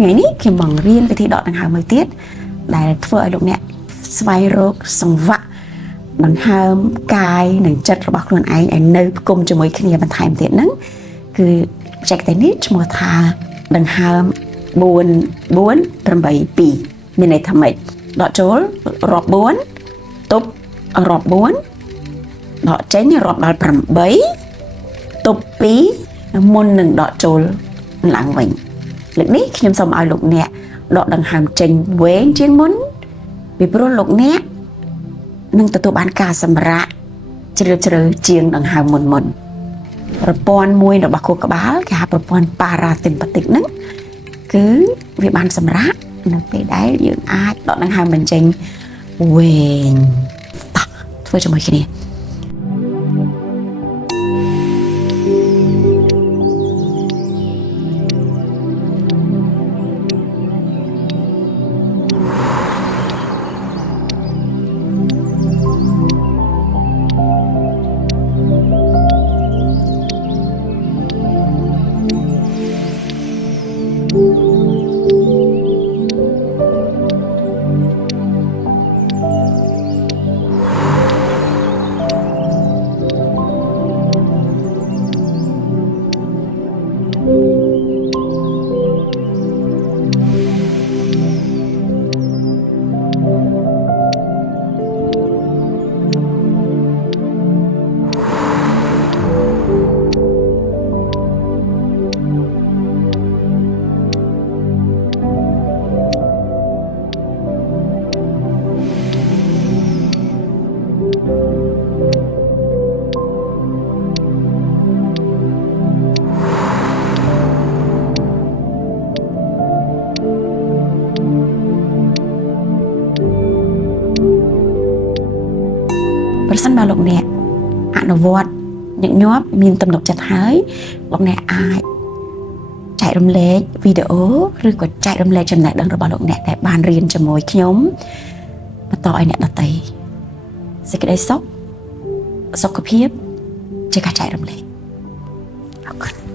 ថ្ងៃនេះខ្ញុំបង្រៀនវិធីដកដង្ហើមមួយទៀតដែលធ្វើឲ្យលោកអ្នកស្វែងរកសង្វាក់ដង្ហើមកាយនិងចិត្តរបស់ខ្លួនឯងឲ្យនៅផ្គុំជាមួយគ្នាបន្ថែមទៀតហ្នឹងគឺបច្ចេកទេសនេះឈ្មោះថាដង្ហើម4 8 2មានន័យថាម៉េចដកចូលរាប់4ទប់រាប់4ដកចេញរាប់ដល់8ទប់2មុននឹងដកចូលឡើងវិញលើកនេះខ្ញុំសូមឲ្យលោកអ្នកដកដង្ហើមចេញវែងជាងមុនពីព្រោះលោកអ្នកនឹងទទួលបានការសម្រាកជ្រាលជ្រៅជាងដង្ហើមមុនប្រព័ន្ធមួយរបស់ខួរក្បាលគេហៅប្រព័ន្ធ parasympathetic ហ្នឹងគឺវាបានសម្រាកនៅពេលដែលយើងអាចដកដង្ហើមបញ្ចេញវែងតោះធ្វើជាមួយគ្នាប្រសិនបើលោកអ្នកអនុវត្តញឹកញាប់មានទំនុកចិត្តហើយលោកអ្នកអាចចែករំលែកវីដេអូឬក៏ចែករំលែកចំណេះដឹងរបស់លោកអ្នកដែលបានរៀនជាមួយខ្ញុំបន្តឲ្យអ្នកដទៃសេចក្តីសុខសុខភាពជាការចែករំលែកអរគុណ